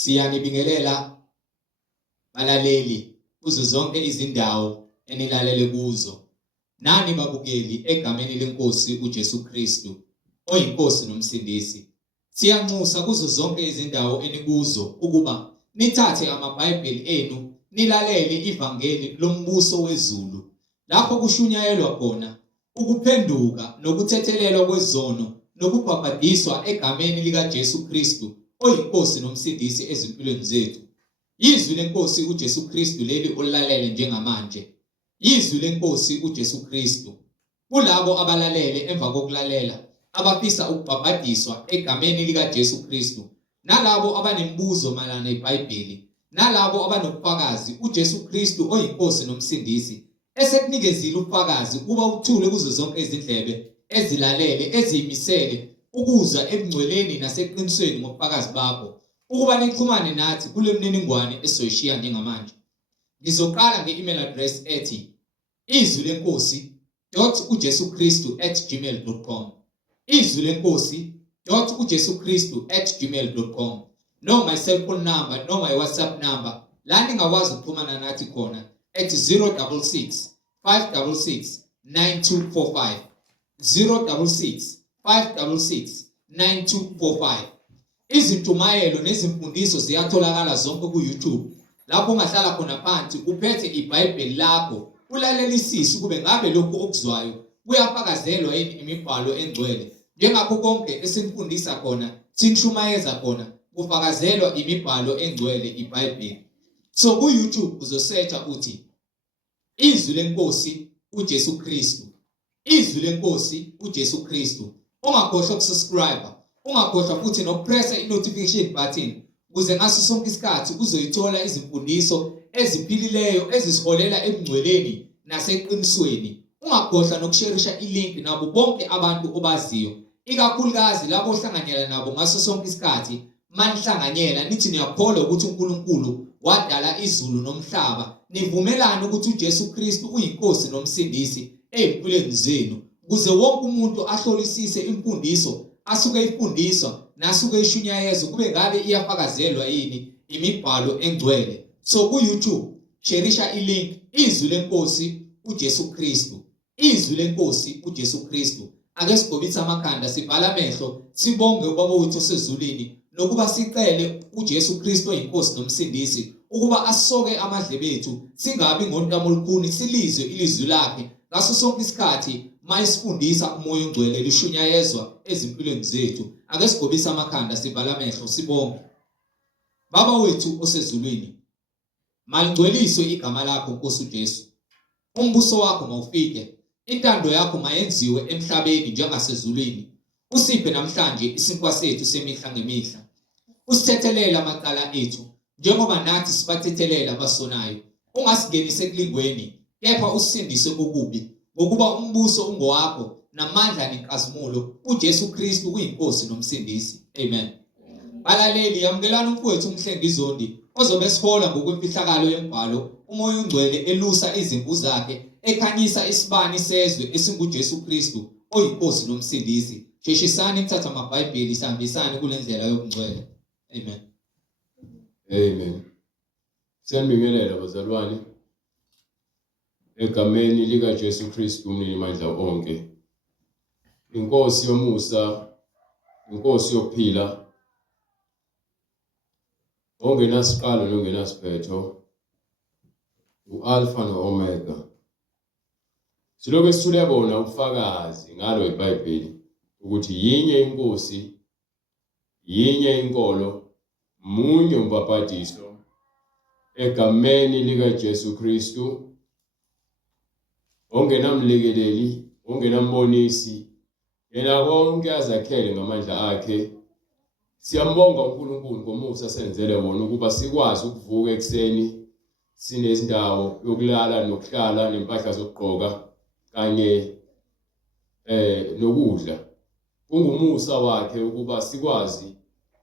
Siyanibingelela balaleli kuzo zonke izindawo enilalele kuzo. Nani babukeli egameni lenkosi uJesu Kristu, oyinkosi nomsindisi. Siyanxusa kuzo zonke izindawo enikuzo ukuba nithathe amabhayibheli enu nilalele ivangeli lombuso wezulu. Lapho kushunyayelwa khona ukuphenduka nokuthethelelwa kwezono nokubhabhadiswa egameni likaJesu Kristu, oyinkosi nomsindisi ezimpilweni zethu. Izwi lenkosi uJesu Kristu leli olilalele njengamanje. Izwi lenkosi uJesu Kristu. Kulabo abalalele emva kokulalela, abafisa ukubhabhadiswa egameni likaJesu Kristu, nalabo abanemibuzo mayelana neBhayibheli, nalabo abanobufakazi uJesu Kristu oyinkosi nomsindisi, esekunikezile ubufakazi kuba uthule kuzo zonke izindlebe ezilalele eziyimisele ukuzwa ebungcweleni naseqinisweni ngobufakazi bakho, ukuba nixhumane nathi kule mniningwane esoyishiya njengamanje. Ngizoqala nge-email address ethi izwilenkosi.ujesukristu@gmail.com, izwilenkosi.ujesukristu@gmail.com, noma my-cell phone number noma i-WhatsApp number la ningakwazi ukuxhumana nathi khona at 066 566 9245, 066 566 9245. Izintumayelo nezimfundiso ziyatholakala zonke ku-YouTube, lapho ungahlala khona phansi uphethe iBhayibheli lakho ulalelisise kube ngabe lokhu okuzwayo kuyafakazelwa yini imibhalo engcwele. Njengakho konke esimfundisa khona, sinishumayeza khona, kufakazelwa imibhalo engcwele, iBhayibheli. So ku-YouTube uzosearcha uthi izwi lenkosi uJesu Kristu, izwi lenkosi uJesu Kristu. Ungakhohlwa ukusubscribe, ungakhohlwa futhi nokupressa i-notification button ukuze ngaso sonke isikhathi uzoyithola izimfundiso eziphilileyo ezisiholela ebungcweleni naseqinisweni. Ungakhohlwa nokusharisha ilink nabo bonke abantu obaziyo, ikakhulukazi labo ohlanganyela nabo ngaso sonke isikhathi. Manihlanganyela nithi niyakholwa ukuthi uNkulunkulu wadala izulu nomhlaba, nivumelane ukuthi uJesu Kristu uyinkosi nomsindisi ezimpilweni zenu, ukuze wonke umuntu ahlolisise imfundiso asuke eyifundiswa nasuke eyishunyayezwa kube ngabe iyafakazelwa yini imibhalo engcwele. So ku-YouTube sharisha ilink izwi lenkosi uJesu Kristu, izwi lenkosi uJesu Kristu. Ake sigobithe amakhanda, sibhala amehlo, sibonge ubaba wethu osezulwini, nokuba sicele uJesu Kristu oyinkosi nomsindisi ukuba asoke amadlebe ethu, singabi ngontamo olukhuni, silizwe ilizwi lakhe ngaso sonke isikhathi mayisifundisa umoya ongcwele lishunyayezwa ezimpilweni zethu. Ake sigobise amakhanda, sibhala amehlo, sibonge. Baba wethu osezulwini, malingcweliswe igama lakho Nkosi uJesu. Umbuso wakho mawufike, intando yakho mayenziwe emhlabeni njengasezulwini. Usiphe namhlanje isinkwa sethu semihla ngemihla. Usithethelele amacala ethu njengoba nathi sibathethelela abasonayo. Ungasingenise ekulingweni, kepha usindise kokubi, ngokuba umbuso ungowakho namandla nenkazimulo uJesu Kristu uyinkosi nomsindisi. Amen. Balaleli, yamukelana umfowethu uMhlengizondi ozobe sihola ngokwemfihlakalo yembhalo, umoya ongcwele elusa izimvu zakhe, ekhanyisa isibani sezwe esinguJesu Kristu oyinkosi nomsindisi. Sheshisani nithatha amabhayibheli sihambisane kule ndlela yobungcwele. Amen. Amen. Siyanibingelela bazalwane egameni likaJesu Kristu umnini mandla onke. Inkosi yomusa, inkosi yokuphila, ongenasiqalo nongenasiphetho, uAlpha noOmega. Siloke sithule bona ubufakazi ngalo iBhayibheli ukuthi yinye inkosi, yinye inkolo, munye umbhaphathiso egameni likaJesu Kristu, ongenamlekeleli, ongenambonisi, yena konke azakhele ngamandla akhe. Siyambonga uNkulunkulu ngomusa senzele wona ukuba sikwazi ukuvuka ekseni sinezindawo yokulala nokuhlala nempahla zokugqoka kanye nokudla. Kungumusa wakhe ukuba sikwazi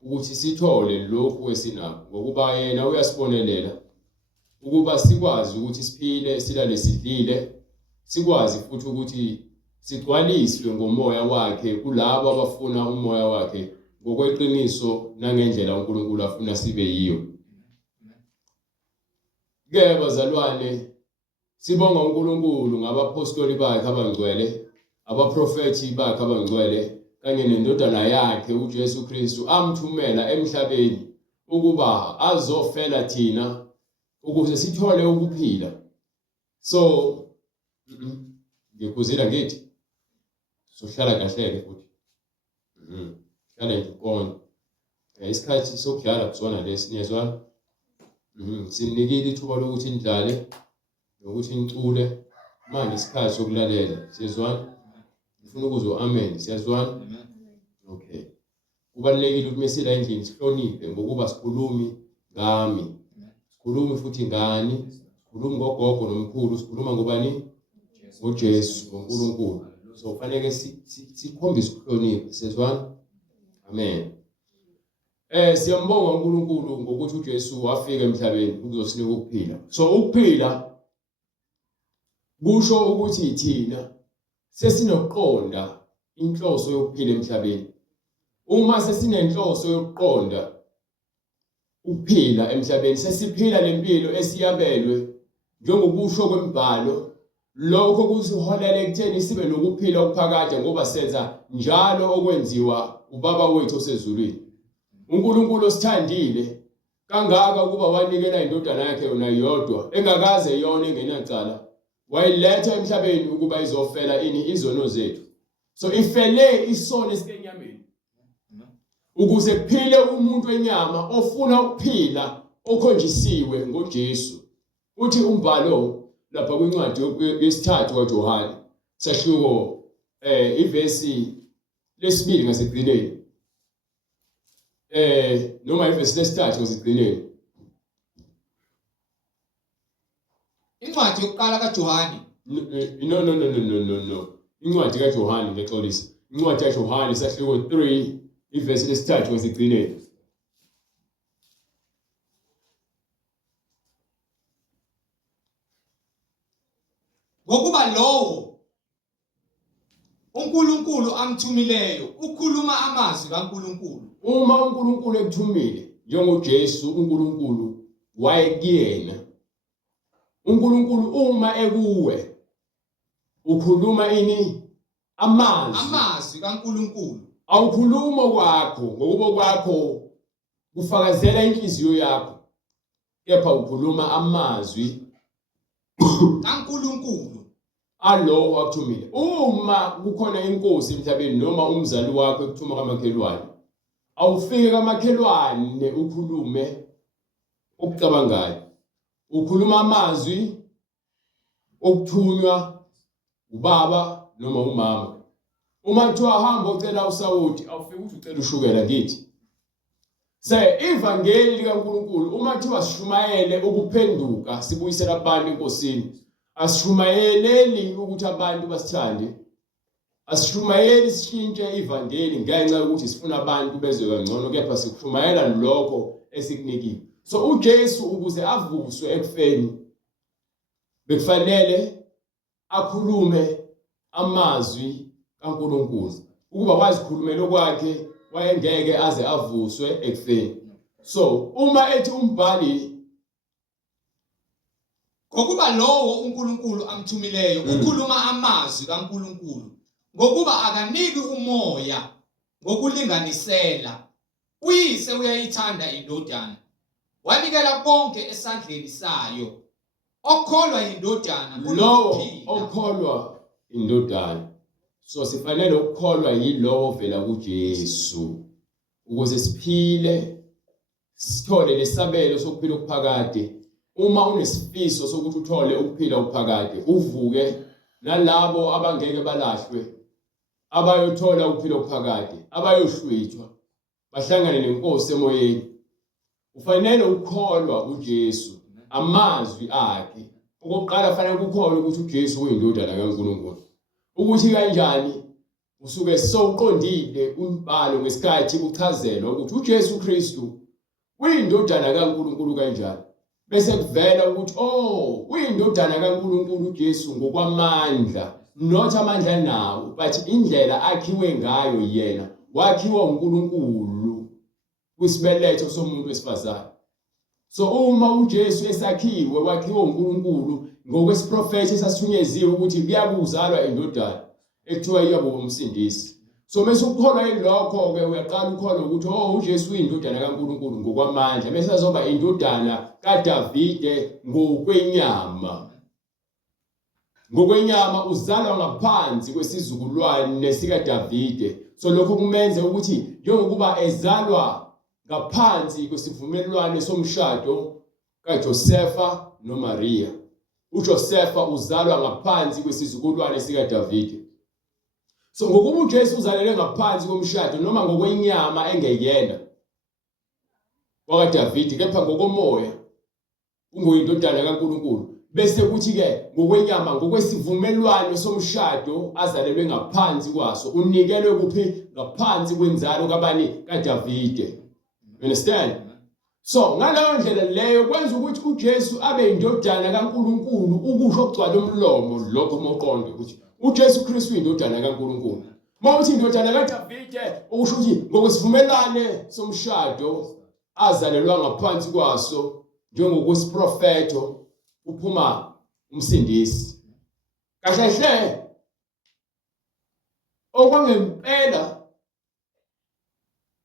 ukuthi sithole lokhu esinakho, ngokuba yena uyasibonelela ukuba sikwazi ukuthi siphile, silale sidlile, sikwazi futhi ukuthi sigcwaliswe ngomoya wakhe kulabo abafuna umoya wakhe ngokweqiniso nangendlela uNkulunkulu afuna sibe yiyo. Ke bazalwane, sibonga uNkulunkulu ngabapostoli bakhe abangcwele, abaprofethi bakhe abangcwele kanye nendodana yakhe uJesu Kristu amthumela emhlabeni ukuba azofela thina ukuze sithole ukuphila. So ngikuzila ngithi sohlala kahle futhi. Hlala ngikona. Isikhathi sokudlala kusona lesi niyezwa. Sinikile ithuba lokuthi nidlale nokuthi nicule. Manje isikhathi sokulalela. Siyezwana? Ngifuna ukuzwa amen. Siyazwana? Okay. Kubalulekile ukuthi mesila endlini sihloniphe ngokuba sikhulumi ngami. Sikhulumi futhi ngani? Sikhulumi ngogogo nomkhulu, sikhuluma ngobani? ngoJesu, ngoNkulunkulu. So kufanele sikhombise ukuhlonipha. Siyazwana? Amen. Siyambonga uNkulunkulu ngokuthi uJesu wafika emhlabeni ukuzosinika ukuphila. So ukuphila kusho ukuthi thina sesinokuqonda inhloso yokuphila emhlabeni. Uma sesinenhloso yokuqonda ukuphila emhlabeni, sesiphila lempilo esiyabelwe njengokusho kwemibhalo, lokho kusiholela ekutheni sibe nokuphila okuphakade ngoba senza njalo okwenziwa ubaba wethu osezulwini. uNkulunkulu osithandile kangaka ukuba wanikela indodana yakhe yona yodwa engakaze yona engenacala, wayiletha emhlabeni ukuba izofela izono zethu. So ifele isono esikenyameni ukuze kuphile umuntu wenyama ofuna ukuphila okhonjisiwe ngoJesu. Uthi umbhalo lapha kwincwadi yesithathu kaJohane sahluko ivesi lesibili ngasekugcineni. Noma ivesi lesithathu ngasekugcineni. Incwadi yokuqala kaJohane. No. Incwadi kaJohane ngexolisa. Incwadi kaJohane sahluko 3 ivesi lesithathu ngasekugcineni. Ngokuba lowo uNkulunkulu amthumileyo ukhuluma amazwi kaNkulunkulu. Uma uNkulunkulu ekuthumile njengoJesu, uNkulunkulu wayekuyena. uNkulunkulu uma ekuwe ukhuluma ini? Amazwi kaNkulunkulu. Awukhuluma kwakho ngokuba kwakho kufakazela inhliziyo yakho, kepha ukhuluma amazwi kaNkulunkulu alowo akuthumile. Uma kukhona inkosi emhlabeni noma umzali wakho ekuthuma kamakhelwane, awufike kamakhelwane ukhulume okucabangayo. Ukhuluma amazwi okuthunywa ubaba noma umama. Uma kuthiwa hamba ucela usawoti, awufike uthi ucela ushukela ngithi. Ivangeli likaNkulunkulu uma kuthiwa sishumayele ukuphenduka sibuyisela abantu enkosini, asishumayeleli ukuthi abantu basithande. Asishumayeli sishintshe ivangeli ngenxa yokuthi sifuna abantu bezwe kangcono, kepha sikushumayela lokho esikunikile. So uJesu ukuze avuswe ekufeni bekufanele akhulume amazwi kaNkulunkulu. Ukuba wazikhulumela okwakhe wayengeke aze avuswe ekufeni. So uma ethi umbhali ngokuba lowo uNkulunkulu amthumileyo ukhuluma amazwi kaNkulunkulu, ngokuba akaniki umoya ngokulinganisela. Uyise uyayithanda indodana, wanikela konke esandleni sayo. Okholwa indodana lowo okholwa indodana. So sifanele ukukholwa yilowo ovela kuJesu ukuze siphile, sithole lesabelo sokuphila okuphakade. Uma unesifiso sokuthi uthole ukuphila okuphakade, uvuke nalabo abangeke balahlwe, abayothola ukuphila okuphakade, abayohlwithwa, bahlangane nenkosi emoyeni. Ufanele ukukholwa uJesu, amazwi akhe. Okokuqala fanele ukukholwa ukuthi uJesu uyindodana kaNkulunkulu. Ukuthi kanjani usuke sowuqondile umbhalo ngesikhathi uchazelwa ukuthi uJesu Kristu uyindodana kaNkulunkulu kanjani, bese kuvela ukuthi uyindodana kaNkulunkulu uJesu ngokwamandla, not amandla nawo, but indlela akhiwe ngayo yena, wakhiwa uNkulunkulu kwisibeletho somuntu wesifazane. So uma uJesu esakhiwe wakhiwa uNkulunkulu ngokwesiprofethi esasithunyeziwe ukuthi kuyakuzalwa indodana ekuthiwa iyakuba umsindisi. So mase ukukholwa ilokho ke uyaqala ukukholwa ukuthi uJesu uyindodana kaNkulunkulu ngokwamandla bese azoba indodana kaDavide ngokwenyama. Ngokwenyama uzalwa ngaphansi kwesizukulwane sikaDavide. So lokho kumenza ukuthi njengokuba ezalwa ngaphansi kwesivumelwano somshado kaJosefa noMaria. uJosefa uzalwa ngaphansi kwesizukulwane sikaDavide. So ngokuba uJesu uzalele ngaphansi komshado noma ngokwenyama engeyena wakaDavide kepha ngokomoya unguyindodana kaNkulunkulu. Bese kuthi ke ngokwenyama ngokwesivumelwano somshado azalelwe ngaphansi kwaso unikelwe kuphi ngaphansi kwenzalo kabani kaDavide. Understand? So ngaleyo ndlela leyo kwenza ukuthi uJesu abe indodana kaNkulunkulu ukusho okugcwala umlomo lokho moqonde ukuthi uJesu Kristu uyindodana kaNkulunkulu. Mawuthi indodana kaDavide ukusho ukuthi ngokwesivumelwano somshado azalelwa ngaphansi kwaso njengokwesiprofeto uphuma umsindisi. Kahle okwangempela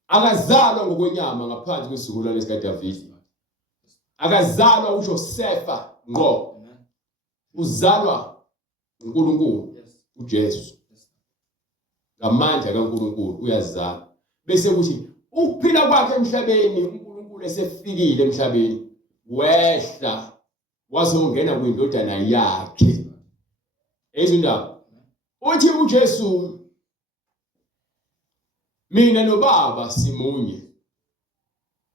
akazalwa ngokwenyama ngaphansi kwesizukulwane sikaDavide. Akazalwa uJosefa ngo. Uzalwa uNkulunkulu uJesu. Ngamandla kaNkulunkulu uyazala. Bese kuthi ukuphila kwakhe emhlabeni uNkulunkulu esefikile emhlabeni wehla wazongena kwindodana yakhe. Ezindaba uthi uJesu mina noBaba simunye.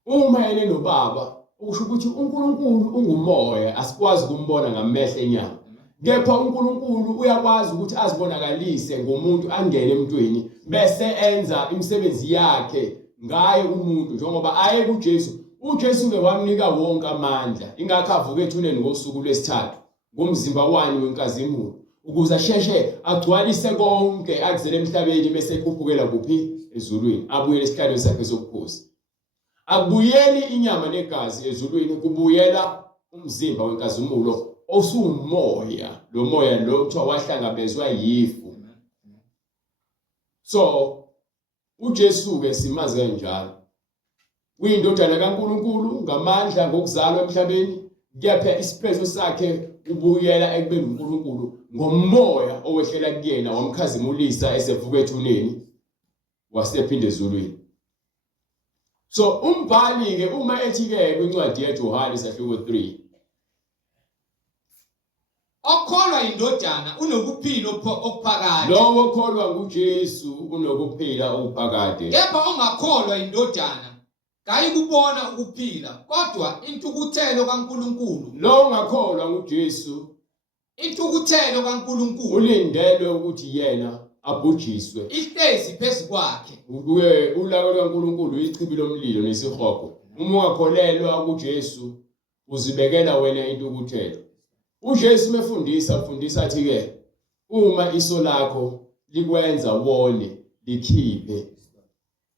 Uma yena noBaba usho ukuthi uNkulunkulu ungumoya asikwazi ukumbona ngamehlo enyama. Kepha uNkulunkulu uyakwazi ukuthi azibonakalise ngomuntu angene emntwini bese enza imisebenzi yakhe ngaye umuntu njengoba aye kuJesu. uJesu ngewamnika wonke amandla ingakho avuke ethuneni ngosuku lwesithathu ngomzimba wani wenkazimulo ukuze asheshe agcwalise konke akuzele emhlabeni bese ekhuphukela kuphi ezulwini abuyele esihlalweni sakhe sobukhosi. Akubuyeli inyama negazi ezulwini kubuyela umzimba wenkazimulo osumoya. Lo moya lo kuthiwa wahlangabezwa yifu. So uJesu ke simazi kanjalo uyindodana kaNkulunkulu ngamandla ngokuzalwa emhlabeni kepha isiphetho sakhe ubuyela ekubeni uNkulunkulu ngomoya owehlela kuyena wamkhazimulisa esevuka ethuneni wasephinde ezulwini. So umbhali ke uma ethi ke kwincwadi yaJohane isahluko 3 okholwa indodana unokuphila okuphakade. Lowo okholwa kuJesu unokuphila okuphakade. Kepha ongakholwa indodana kayikubona ukuphila kodwa intukuthelo kaNkulunkulu. Lo ongakholwa kuJesu intukuthelo kaNkulunkulu ulindelwe ukuthi yena abhujiswe ihlezi phezu kwakhe. Uye ulaka likaNkulunkulu ichibi lomlilo nesihogo. Uma ungakholelwa kuJesu uzibekela wena intukuthelo. uJesu mefundisa ufundisa athi ke uma iso lakho likwenza wone likhiphe.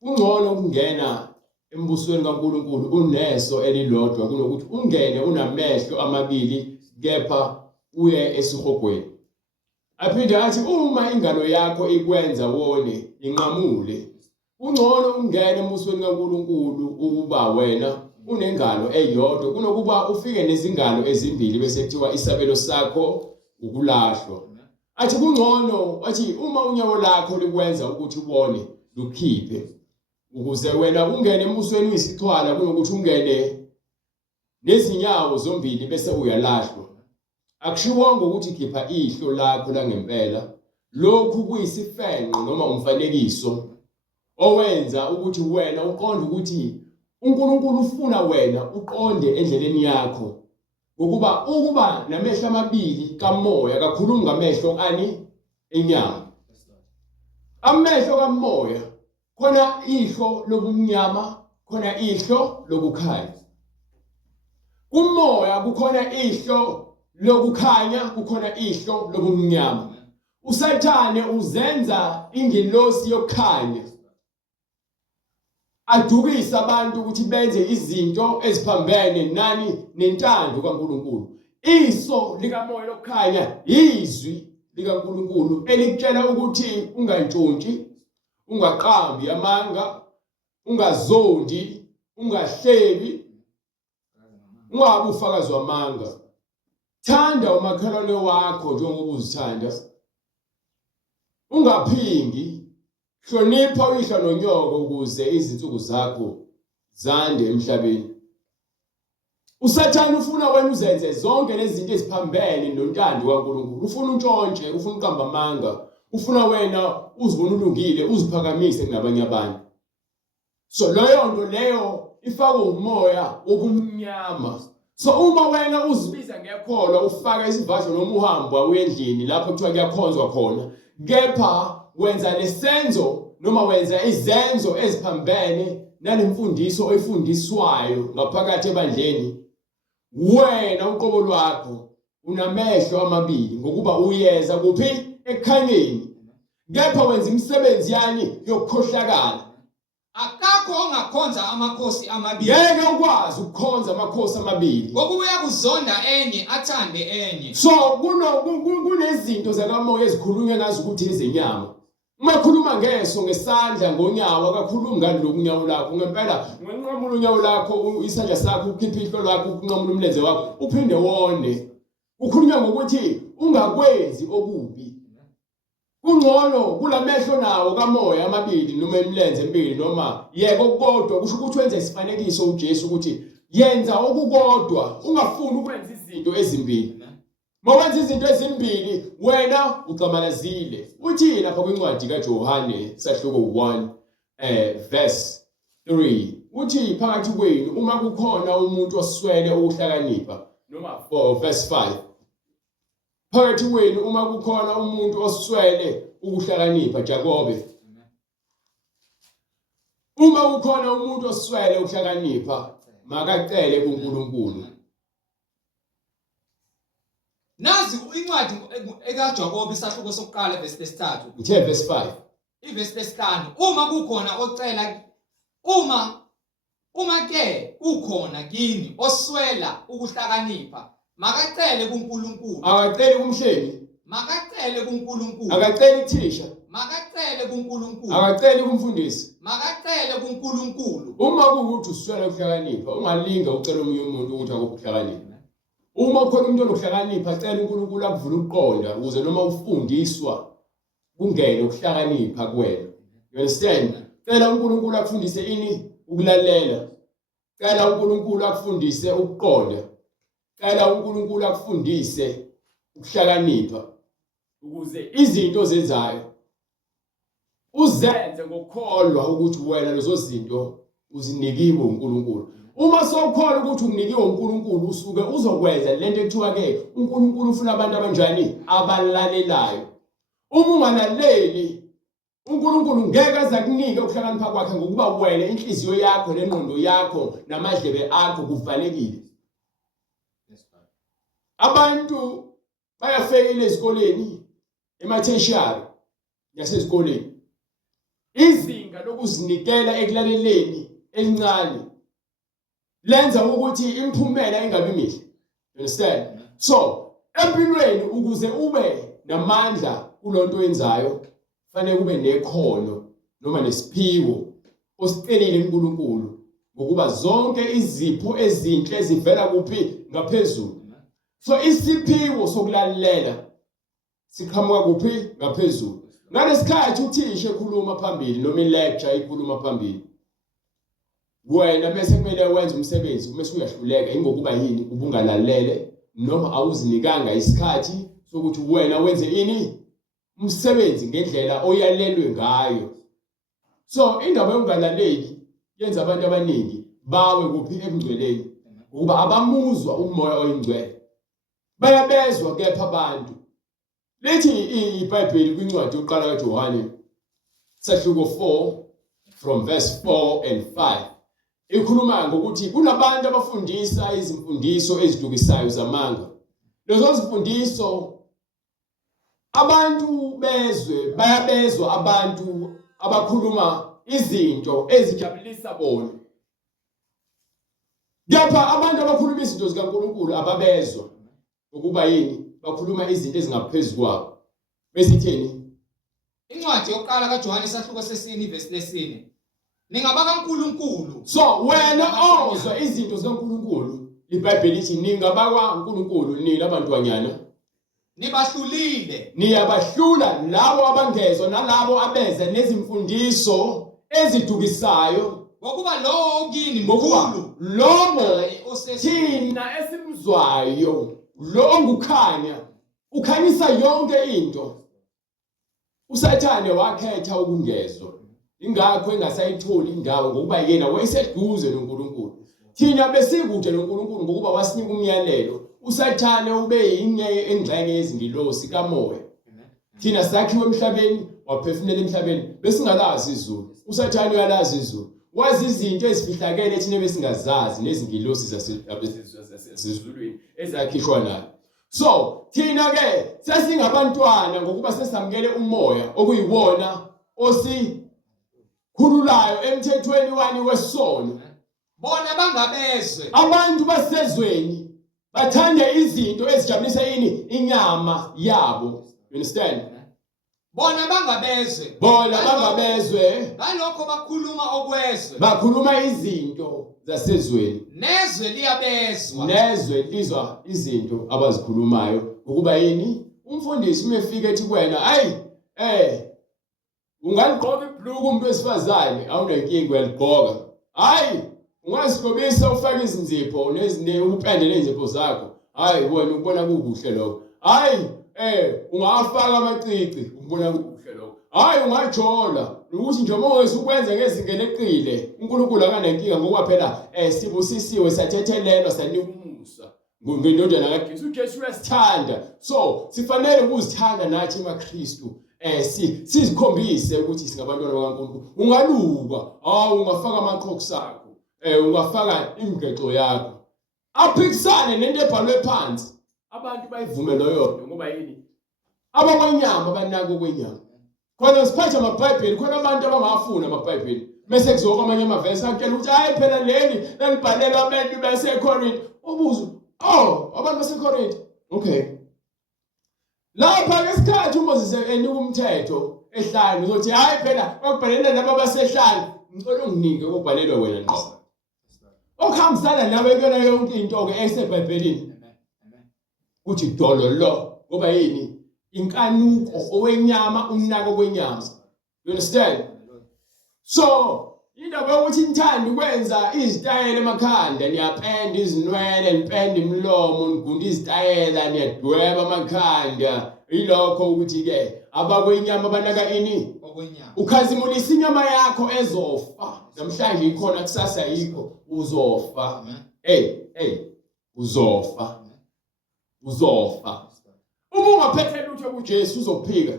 Ungcono ukungena embusweni kaNkulunkulu uneso elilodwa kunokuthi ungene unamehlo amabili kepha uye esihogweni. Aphinde athi uma ingalo yakho ikwenza wone inqamule. Ungcono ungene embusweni kaNkulunkulu ukuba wena unengalo eyodwa kunokuba ufike nezingalo ezimbili bese kuthiwa isabelo sakho ukulahlwa. Athi kungcono athi uma unyawo lakho likwenza ukuthi ubone lukhiphe ukuze wena ungene embusweni uyisixhwala kunokuthi ungene nezinyawo zombili bese uyalahlwa. Akushiwonga ukuthi khipha ihlo lakho langempela. Lokhu kuyisifenqo noma umfanekiso owenza ukuthi wena uqonde ukuthi uNkulunkulu ufuna wena uqonde endleleni yakho ukuba namehlo amabili kamoya kakhulumi ngamehlo ani enyama. Amehlo kamoya khona ihlo lobumnyama khona ihlo lokukhanya. Kumoya kukhona ihlo lokukhanya kukhona ihlo lobumnyama. uSathane uzenza ingilosi yokukhanya adukise abantu ukuthi benze izinto eziphambene nani nentando kaNkulunkulu. Iso likamoya lokukhanya izwi likaNkulunkulu elikutshela ukuthi ungantshontshi, ungaqambi amanga, ungazondi, ungahlebi, ungabi ufakazi wamanga. Thanda umakhelwane wakho njengoba uzithanda. Ungaphingi, hlonipha uyihla nonyoko ukuze izinsuku zakho zande emhlabeni. USathane ufuna wena uzenze zonke lezi zinto eziphambene nontando kaNkulunkulu. Ufuna untshontshe, ufuna uqamba amanga, ufuna wena uzibone ulungile, uziphakamise kunabanye abantu. So leyo nto leyo ifaka umoya wobumnyama. So uma wena uzibiza ngekholwa ufaka isivasho noma uhamba uyendlini lapho kuthiwa kuyakhonzwa khona, kepha wenza lesenzo noma wenza izenzo eziphambene nalemfundiso oyifundiswayo ngaphakathi ebandleni, wena uqobo lwakho unamehlo amabili ngokuba uyeza kuphi ekhanyeni, kepha wenza imisebenzi yani yokukhohlakala. Akakho ongakhonza amakhosi amabili. Ngeke ukwazi ukukhonza amakhosi amabili ngoba uyakuzonda enye athande enye. So kunezinto zakamoya ezikhulunywa ngazo ukuthi ezenyama. Uma khuluma ngeso ngesandla ngonyawo akakhulumi ngalo lokunyawo lakho. Ngempela unqamula unyawo lakho, isandla sakho, ukhipha ihlo lakho, unqamula umlenze wakho, uphinde wone. Ukhulunywa ngokuthi ungakwenzi okubi. Kungcono kulamehlo nawo kamoya amabili noma imilenze emibili noma yeke okukodwa, kusho ukuthi wenze isifanekiso uJesu ukuthi yenza okukodwa, ungafuni ukwenza izinto ezimbili. Mawenza izinto ezimbili wena ucamalazile. Uthi lapha kwincwadi kaJohane sahluko 1 verse 3 uthi phakathi kwenu uma kukhona umuntu oswele ukuhlakanipha, noma 4 verse 5 phakathi kwenu uma kukhona umuntu oswele ukuhlakanipha, Jakobe, uma kukhona umuntu oswele ukuhlakanipha makacele kuNkulunkulu. Nazi incwadi ekaJakobe isahluko sokuqala verse 3. Uthe verse 5. Iverse 5. Uma kukhona ocela uma ke kukhona kini oswela ukuhlakanipha, makacele kuNkulunkulu. Akacele kumhleli, makacele kuNkulunkulu. akacele kuthisha, makacele kuNkulunkulu. akacele kumfundisi, makacele kuNkulunkulu. uma kuwukuthi uswela ukuhlakanipha ungalinga ucela omunye umuntu ukuthi akuhlakanipha. Uma ukhona umuntu onokuhlakanipha acela uNkulunkulu akuvule ukuqonda ukuze noma ufundiswa kungene ukuhlakanipha kuwena. You understand? Cela uNkulunkulu akufundise ini? Ukulalela. Cela uNkulunkulu akufundise ukuqonda. Cela uNkulunkulu akufundise ukuhlakanipha ukuze izinto zenzayo uzenze ngokukholwa ukuthi wena lezo zinto uzinikiwe uNkulunkulu. Uma sokholwa ukuthi unikiwe uNkulunkulu usuke uzokwenza lento ekuthiwa ke uNkulunkulu ufuna abantu abanjani? Abalalelayo. Uma ungalaleli uNkulunkulu ngeke azakunike ukuhlakanipha kwakhe ngokuba wena inhliziyo yakho nengqondo yakho namadlebe akho kuvalekile. Abantu bayafeyila ezikoleni ematertiary yasezikoleni. Izinga lokuzinikela ekulaleleni elincane lenza ukuthi imphumela ingabi mihle. You understand? So, empilweni ukuze ube namandla kulonto oyenzayo, fanele kube nekhono noma nesiphiwo osicelile kuNkulunkulu ngokuba zonke izipho ezinhle zivela kuphi? Ngaphezulu. So isiphiwo sokulalela siqhamuka kuphi? Ngaphezulu. Ngalesikhathi uthisha ekhuluma phambili noma ilecture ikhuluma phambili, wena bese kumele wenze umsebenzi bese uyahluleka ingokuba yini ubungalalele noma awuzinikanga isikhathi sokuthi wena wenze ini umsebenzi ngendlela oyalelwe ngayo. So indaba yongalaleli yenza abantu abaningi bawe kuphi? Ebungcweleni, ukuba abamuzwa umoya oyingcwele, bayabezwa kepha abantu. Lethi iBhayibheli kwincwadi yokuqala kaJohane sahluko 4 from verse 4 and 5 ikhuluma ngokuthi kunabantu abafundisa izimfundiso ezidukisayo zamanga. Lezo zifundiso abantu bayabezwa abantu abakhuluma izinto ezijabulisa bona. Kepha abantu abakhuluma izinto zikaNkulunkulu ababezwa ukuba yini bakhuluma izinto ezingaphezulu kwabo. Besitheni? Incwadi yokuqala kaJohane isahluko sesine ivesi lesine. Ningaba kaNkulunkulu. So wena ozwa izinto zikaNkulunkulu, iBhayibheli lithi ningaba kaNkulunkulu nina abantwanyana. Nibahlulile. Niyabahlula labo abangezwa nalabo abeze nezimfundiso ezidukisayo. Ngokuba lo okini Ngokuba mkhulu. lobo Osesini. thina esimzwayo lo ongukhanya ukhanyisa yonke into. USathane wakhetha ukungezwa. Ingakho engasayitholi indawo ngokuba yena wayeseduze noNkulunkulu. Thina besikude noNkulunkulu ngokuba wasinika umyalelo. USathane ube yinye engxenye yezingilosi kamoya. Thina sakhiwe emhlabeni, waphefumula emhlabeni, besingalazi izulu. USathane uyalazi izulu. Wazi izinto ezifihlakele thina besingazazi nezingilosi zasezulwini ezakhishwa nayo. So, thina ke sesingabantwana ngokuba sesamkele umoya okuyiwona osikhululayo emthethweni wani wesono. Bona bangabezwe. Abantu basezweni bathanda izinto ezijabulisa yini inyama yabo. You understand? Bona bangabezwe. Bona bangabezwe. Ngalokho bakhuluma okwezwe. Bakhuluma izinto zasezweni. Nezwe liyabezwa. Nezwe lizwa izinto abazikhulumayo ukuba yini umfundisi umefika ethi kuwena hayi ungaligqoka ibhluku umuntu wesifazane awunankinga uyaligqoka. Hayi ungasigobisa ufake izinzipho upende nezipho zakho. Hayi wena ubona kukuhle lokho. Hayi ungafaka amacici ubona kukuhle lokho. Hayi ungajola ukuthi nje mawezi ukwenza ngezinga leqile. uNkulunkulu akanankinga ngoba phela sibusisiwe sathethelelwa sanika umusa ngendodana kaJesu. uJesu uyasithanda. So sifanele ukuzithanda nathi emakristu. Sizikhombise ukuthi singabantwana bakaNkulunkulu. Ungaluka, ungafaka amaqhoku akho, ungafaka imigexo yakho. Aphikisane nento ebhalwe phansi. Abantu bayivume loyo ngoba yini? Abakwenyama banako kwenyama. Khona siphatha amaBhayibheli, khona abantu abangafuna amaBhayibheli. Mase kuzokwa amanye amavesi akutshela ukuthi hayi phela leli lelibhalelwa abantu baseKorinte. Ubuzo, abantu baseKorinte. Okay. Lapha ngesikhathi uMoses enika umthetho ehlanu uzothi hayi phela bakubhalela laba basehlanu. Ngicela unginike ukubhalelwa wena ngqo. Okuhambisana nawe kuyona yonke into ke eseBhayibhelini. Uthi dololo ngoba yini? Inkanuko owenyama unako kwenyama. You understand? So indaba ukuthi nithanda ukwenza izitayela emakhanda, niyapenda izinwele, nipenda imilomo, nigunda izitayela, niyadweba amakhanda. Ilokho ukuthi ke abakwenyama banaka ini? Okwenyama. Ukhazimulisa inyama yakho ezofa. Namhlanje ikhona kusasa yikho uzofa. Uzofa. Uzofa. Uma ungaphethe lutho kuJesu uzophika.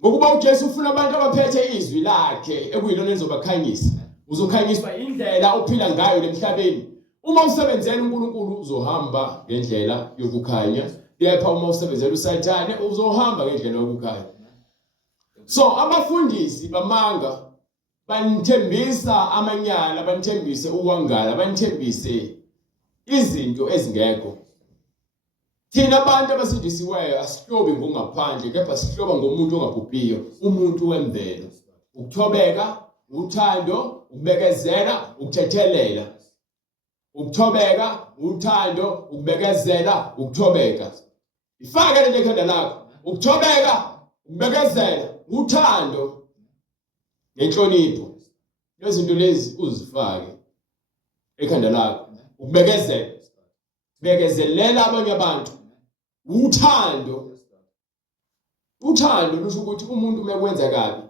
Ngokuba uJesu ufuna abantu abaphethe izwi lakhe ekuyilona elizobakhanyisa. Uzokhanyiswa indlela ophila ngayo emhlabeni. Uma usebenzela uNkulunkulu uzohamba ngendlela yokukhanya. Kepha uma usebenzela uSathane uzohamba ngendlela yokukhanya. So abafundisi bamanga banithembisa amanyala, banithembise ukwangala, banithembise izinto ezingekho. Thina abantu abasindisiweyo asihlobi ngongaphandle kepha sihloba ngomuntu ongabhubhiyo, umuntu wemvelo. Ukuthobeka, uthando, ukubekezela, ukuthethelela. Ukuthobeka, uthando, ukubekezela, ukuthobeka. Ifake lento ekhanda lakho. Ukuthobeka, ukubekezela, uthando, nenhlonipho. Lezi zinto lezi uzifake ekhanda lakho. Ukubekezela. Bekezelela abanye abantu. Uthando. Uthando lusho ukuthi umuntu umekwenza kabi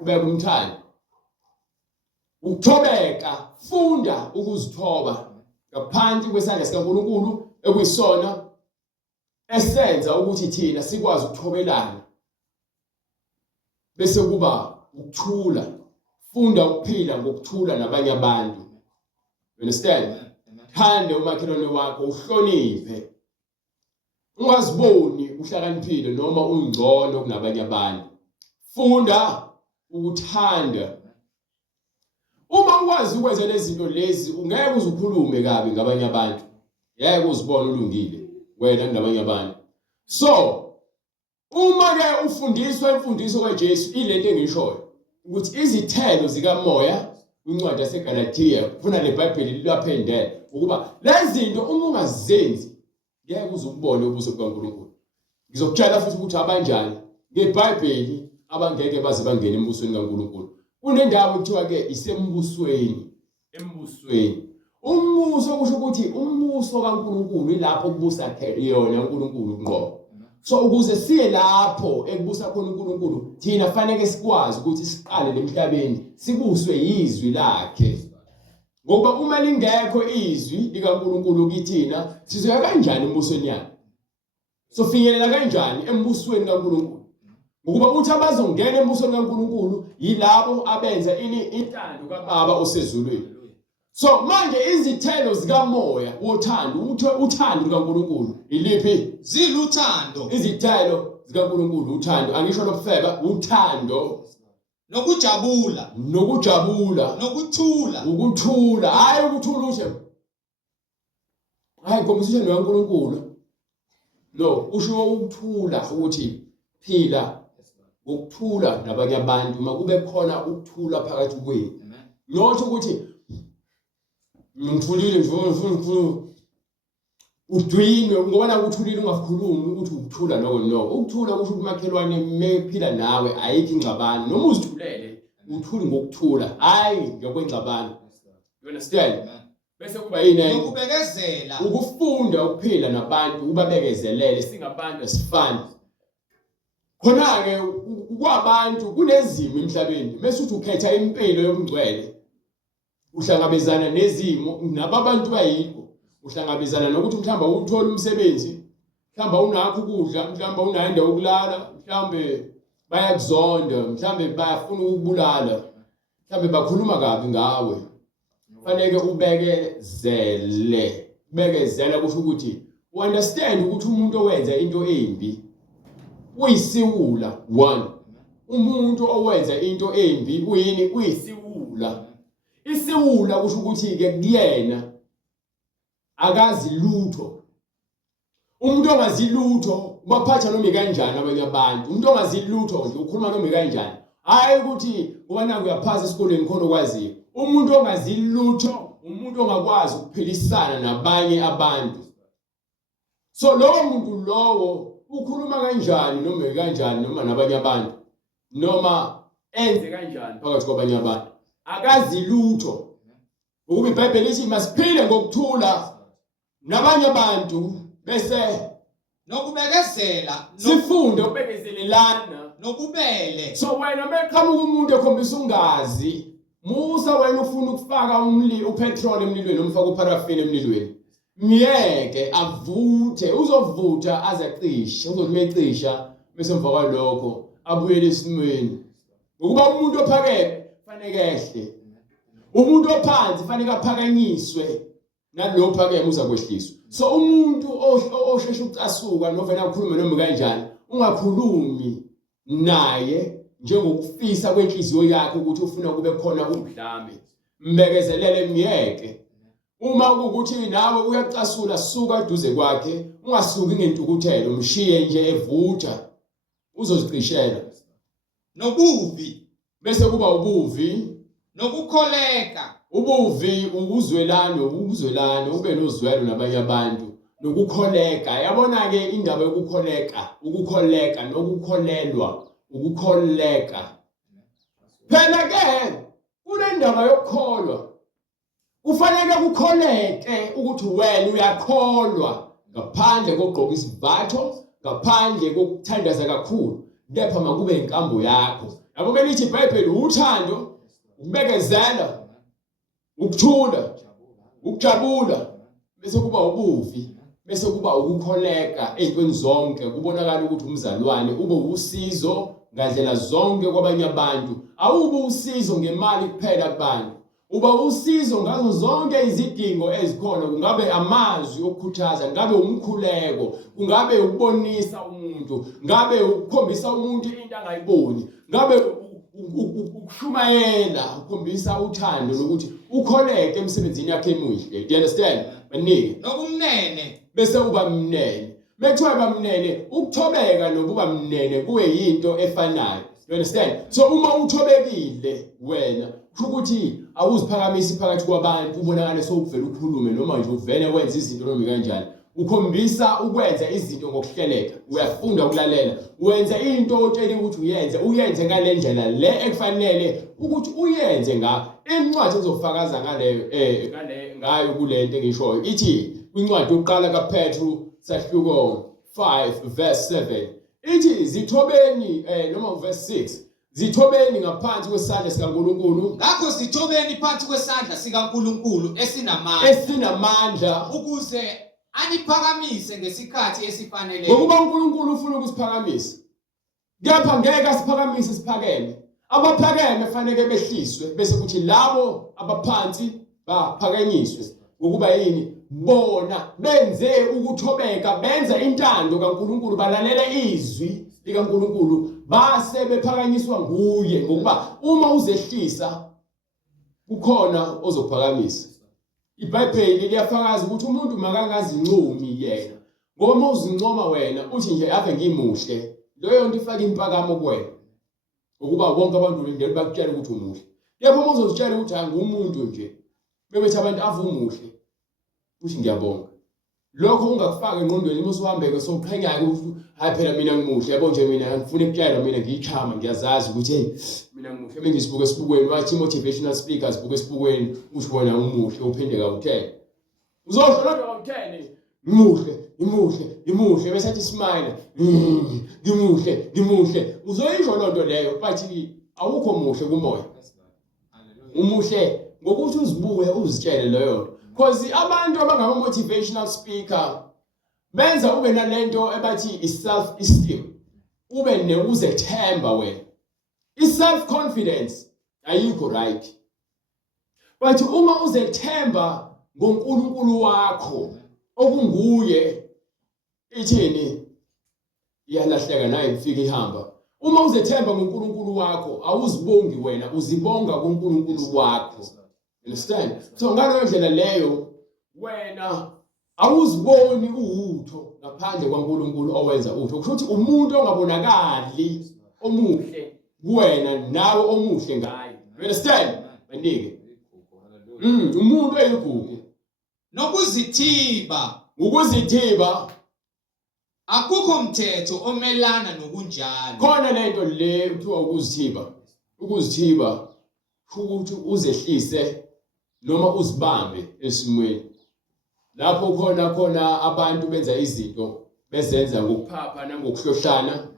ubeka umthando. Ukuthobeka, funda ukuzithoba ngaphansi kwesandla sikaNkulunkulu ekuyisona esenza ukuthi thina sikwazi ukuthobelana. Bese kuba ukuthula. Funda ukuphila ngokuthula nabanye abantu. You understand? Thande umakhelwane wakho, uhloniphe. Ungaziboni uhlakaniphile noma ungcono kunabanye abantu. Funda ukuthanda. Uma ukwazi ukwenza lezi zinto lezi ungeke uzukhulume kabi ngabanye abantu. Ngeke uzibone ulungile wena kunabanye abantu. So uma ke ufundiswa imfundiso kaJesu ilento engishoyo ukuthi izithelo zikamoya incwadi yaseGalatia kufuna leBhayibheli lilaphendele ukuba lezi zinto uma ungazenzi ngeke uzubone ubuso bukaNkulunkulu. Ngizokutshela futhi ukuthi abanjani ngeBhayibheli abangeke baze bangene embusweni kaNkulunkulu. Kunendawo ekuthiwa ke isembusweni, embusweni. Umbuso kusho ukuthi umbuso kaNkulunkulu ilapho kubusa yona uNkulunkulu ngqo. So ukuze siye lapho ekubusa khona uNkulunkulu, thina fanele sikwazi ukuthi siqale lemhlabeni sibuswe izwi lakhe. Ngoba uma lingekho izwi likaNkulunkulu kithina, sizoya kanjani embusweni yakhe? Sofinyelela kanjani embusweni kaNkulunkulu? Ngoba uthi abazongena embusweni kaNkulunkulu yilabo abenza intando kaBaba osezulwini. So manje izithelo zikamoya wothando, uthando lukaNkulunkulu iliphi? Ziluthando, Izithelo zikaNkulunkulu uthando, angisho lokufeba, uthando nokujabula, nokujabula, nokuthula, ukuthula, hayi ukuthula ushe. Hayi kompetition kaNkulunkulu. No, usho ukuthula ukuthi phila ukuthula nabanye abantu makube khona ukuthula phakathi kwenu. Not ukuthi ngithulile ngifuna udwinwe ngoba ukuthulile ungakhulumi ukuthi ukuthula no. Ukuthula kusho ukumakhelwane mephila nawe ayikho ingxabano noma uzithulele uthuli ngokuthula hayi ngokwengxabano. You understand? Bese kuba yini nokubekezela, ukufunda ukuphila nabantu ubabekezelele singabantu asifani. Khona ke kwabantu kunezimo emhlabeni bese uthi ukhetha impilo yomngcwele uhlangabezana nezimo nababantu bayikho uhlangabezana nokuthi mhlamba uthola umsebenzi mhlamba unakho ukudla mhlamba unayinda ukulala mhlambe bayakuzonda mhlambe bayafuna ukubulala mhlambe bakhuluma kabi ngawe. Fanele ubekezela kusho ukuthi understand ukuthi umuntu owenza into embi uyisiwula. One, umuntu owenza into embi uyini? Uyisiwula. Isiwula kusho ukuthi ke kuyena akazi lutho. Umuntu ongazi lutho ubaphatha noma kanjani abanye abantu. Umuntu ongazi lutho nje ukhuluma noma kanjani. Hayi ukuthi ubona uyaphasa esikoleni khona okwaziyo. Umuntu ongazi lutho umuntu ongakwazi ukuphilisana nabanye abantu. So lowo muntu lowo ukhuluma kanjani noma kanjani noma nabanye abantu noma enze kanjani phakathi kwabanye abantu akazi lutho. Ukuba iBhayibheli lithi masiphile ngokuthula nabanye abantu bese nokubekezela, sifunde ukubekezelelana nobubele. So wena meqhamuka umuntu ekhombisa ungazi musa wena ufuna ukufaka upetrol emlilweni umfaka uparafini emlilweni miyeke avuthe uzovutha azacishe uzomecisha bese emva kwalokho abuyele esimweni. Ngokuba umuntu ophakeme fanele ehle, umuntu ophansi fanele aphakanyiswe nalo phakeme uzakwehliswa. So umuntu osheshe ucasuka novela ukhuluma noma kanjani ungakhulumi naye njengokufisa kwenhliziyo yakhe ukuthi ufuna kube khona udlame. Mbekezelele miyeke. Uma ukuthi nawe uyacasula suka eduze kwakhe ungasuki ngentukuthelo umshiye nje evutha uzozicishela. Nobuvi, Bese kuba ubuvi, nokukholeka, ubuvi ukuzwelana ube nozwelo nabanye abantu nokukholeka. Yabona ke indaba ukukholeka nokukholelwa ukukholeka. Phela ke kunendaba yokukholwa. Kufanele ukukholeke ukuthi wena uyakholwa ngaphandle kokugqoka isibatho, ngaphandle kokuthandaza kakhulu. Kepha makube inkambo yakho. Yabo belithi iBhayibheli uthando, ukubekezela, ukuthula, ukujabula, bese kuba ubuvi, bese kuba ukukholeka ezintweni zonke. Kubonakala ukuthi umzalwane ube usizo ngandlela zonke kwabanye abantu. Awube usizo ngemali kuphela kubantu. Uba usizo ngazo zonke izidingo ezikhona. Kungabe amazwi okukhuthaza, ngabe umkhuleko, kungabe ukubonisa umuntu, ngabe ukukhombisa umuntu into angayiboni, ngabe ukushumayela ukhombisa uthando lokuthi ukholeke emsebenzini yakhe emuhle. Do you understand? Baningi nobumnene bese uba mnene. Bethiwa bamnene, ukuthobeka nokuba mnene kuwe yinto efanayo. You understand? So uma uthobekile wena ukuthi awuziphakamisi phakathi kwabantu ubonakala sokuvela ukhulume noma nje uvele wenza izinto noma kanjani. Ukhombisa ukwenza izinto ngokuhleleka. Uyafunda ukulalela. Wenza into otshela ukuthi uyenze ngale ndlela le ekufanele ukuthi uyenze ngayo. Incwadi ezofakaza ngayo kule nto engishoyo ithi incwadi yokuqala kaPetru sahluko 5 verse 7 ithi zithobeni noma verse 6 zithobeni ngaphansi kwesandla sikaNkulunkulu. Ngakho zithobeni phansi kwesandla sikaNkulunkulu esinamandla ukuze aniphakamise ngesikhathi esifanele. Ngokuba uNkulunkulu ufuna ukusiphakamisa. Kepha ngeke asiphakamise siphakeme. Abaphakeme fanele behliswe bese kuthi labo abaphansi baphakanyiswe. Ukuba yini? Bona benze ukuthobeka, benza intando kaNkulunkulu, balalela izwi likaNkulunkulu, base bephakanyiswa nguye. Ngokuba uma uzehlisa kukhona ozophakamisa. iBhayibheli liyafakaza ukuthi umuntu makangazincumi yena. Ngoba uzincoma wena uthi nje ave ngimuhle, leyo nto ifaka impakamo kuwena. Ukuba wonke abantu ngeke bakutshela ukuthi umuhle. Yebo uma uzozitshela ukuthi angumuntu nje, bebethi abantu avumuhle. Uthi ngiyabonga. Lokho ungakufaka engqondweni uma usuhambeke soqhenyayo ukuthi hayi phela mina ngimuhle, yabo nje mina ngifuna ukutshela mina ngiyichama ngiyazazi ukuthi hey mina ngimuhle bengisibuke esibukweni wathi motivational speakers buke esibukweni uthi wona umuhle uphinde ka10. Uzosho lodwa ka10 ngimuhle bese athi smile ngimuhle uzoyisho lonto leyo bathi awukho muhle kumoya. Umuhle ngokuthi uzibuke uzitshele leyo. Because abantu abangaba motivational speaker benza ube nalento ebathi i-self esteem, ube nekuzethemba wena. I-self confidence ayikho right. But uma uzethemba ngoNkulunkulu wakho okunguye ithini iyalahleka naye ifika ihamba. Uma uzethemba ngoNkulunkulu wakho awuzibongi wena, uzibonga kuNkulunkulu wakho. Understand? So ngaleyo ndlela leyo wena awuziboni utho ngaphandle kwaNkulunkulu owenza utho. Kusho ukuthi umuntu ongabonakali omuhle kuwena nawe omuhle ngaye. You understand? Bandike. Umuntu oyigugu nokuzithiba. Ukuzithiba Akukho mthetho omelana nokunjalo. Khona lento le kuthiwa ukuzithiba. Ukuzithiba ukuthi uzehlise noma uzibambe esimweni. Lapho khona abantu benza izinto bezenza ngokuphapha nangokuhlohlana.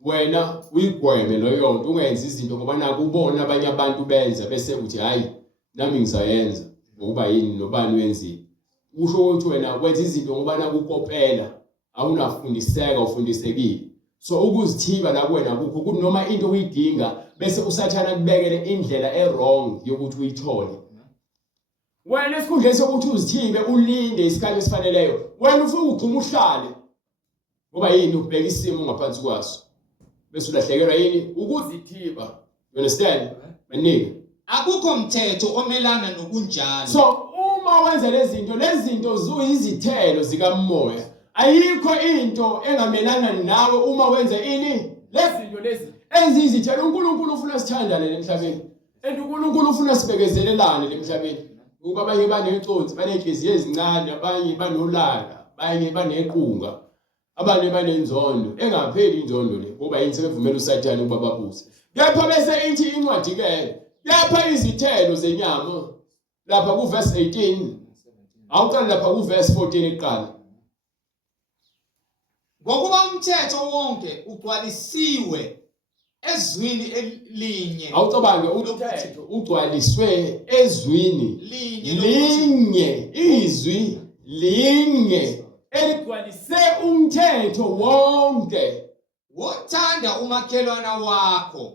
Wena uyigweme leyo nto ungenza izinto ngoba nakubona abanye abantu benza bese uthi hayi nami ngizayenza ngokuba yini nobani wenzile. Kusho ukuthi wena wenza izinto ngoba nakukopela awunafundiseka ufundisekile. So ukuzithiba la kuwena kukho ukuthi noma into uyidinga bese usathana kubekele indlela e-wrong yokuthi uyithole. Wena esikhundleni sokuthi uzithibe ulinde isikhathi esifaneleyo, wena ufuna ugcuma uhlale. Ngoba yini ubheka isimo ngaphansi kwaso. Bese ulahlekelwa yini ukuzithiba. You understand? Maningi. Akukho mthetho omelana nokunjalo. So uma wenza lezi zinto ziyizithelo zikamoya. Ayikho into engamelana nawe uma wenza ini? Lezi zinto lezi ezizithelo uNkulunkulu ufuna sithandane emhlabeni. uNkulunkulu ufuna sibekezelelane emhlabeni. Ukuba abanye banenhlonzi, banenhliziyo ezincane, abanye banolaka, abanye banequnga, abanye banenzondo. Engapheli inzondo le ngoba yini sebevumela uSathane ukuba babuse. Kepha bese ithi incwadi ke, kepha izithelo zenyama lapha ku verse 18. Awuqala lapha ku verse 14 eqala. Ngokuba umthetho wonke ugcwalisiwe ezwini elinye. Awucabange umthetho ugcwaliswe ezwini linye, izwi linye eligcwalise umthetho wonke. Wothanda umakhelwana wakho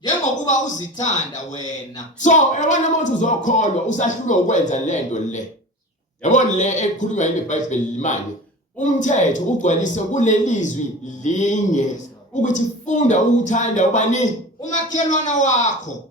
njengokuba uzithanda wena. So ewana manje uzokholwa usahlulwa ukwenza lento le. Yabona le ekhulunywa iBhayibheli manje. Umthetho ugcwalise kulelizwi linye ukuthi funda ukuthanda ubani umakhelwana wakho